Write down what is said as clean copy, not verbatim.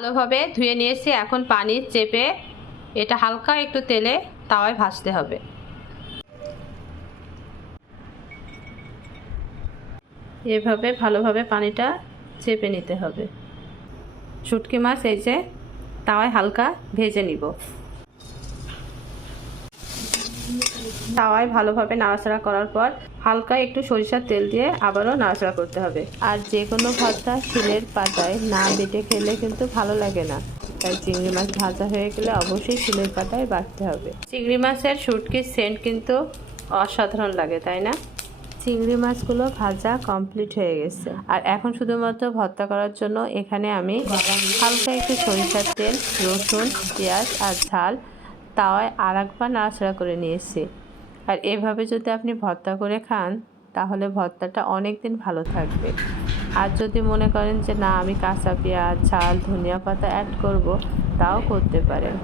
ভালোভাবে ধুয়ে নিয়েছি। এখন পানি চেপে এটা হালকা একটু তেলে তাওয়ায় ভাজতে হবে। এভাবে ভালোভাবে পানিটা চেপে নিতে হবে। শুটকি মাছ এই যে তাওয়ায় হালকা ভেজে নিব। তাওয়ায় ভালোভাবে নাড়াচাড়া করার পর হালকা একটু সরিষার তেল দিয়ে আবারও নাড়াচাড়া করতে হবে। আর যে কোনো ভর্তা শিলের পাতায় না বেটে খেলে কিন্তু ভালো লাগে না, তাই চিংড়ি মাছ ভাজা হয়ে গেলে অবশ্যই শিলের পাতায় বাটতে হবে। চিংড়ি মাছের শুটকির সেন্ট কিন্তু অসাধারণ লাগে, তাই না? চিংড়ি মাছগুলো ভাজা কমপ্লিট হয়ে গেছে। আর এখন শুধুমাত্র ভর্তা করার জন্য এখানে আমি হালকা একটু সরিষার তেল, রসুন, পেঁয়াজ আর ঝাল তাওয়ায় আরেকবার নাড়াচাড়া করে নিয়েছি। আর এভাবে যদি আপনি ভর্তা করে খান তাহলে ভর্তাটা অনেক দিন ভালো থাকবে। আর যদি মনে করেন যে না আমি কাঁচা পেঁয়াজ, ঝাল, ধনিয়া পাতা অ্যাড করব, তাও করতে পারেন।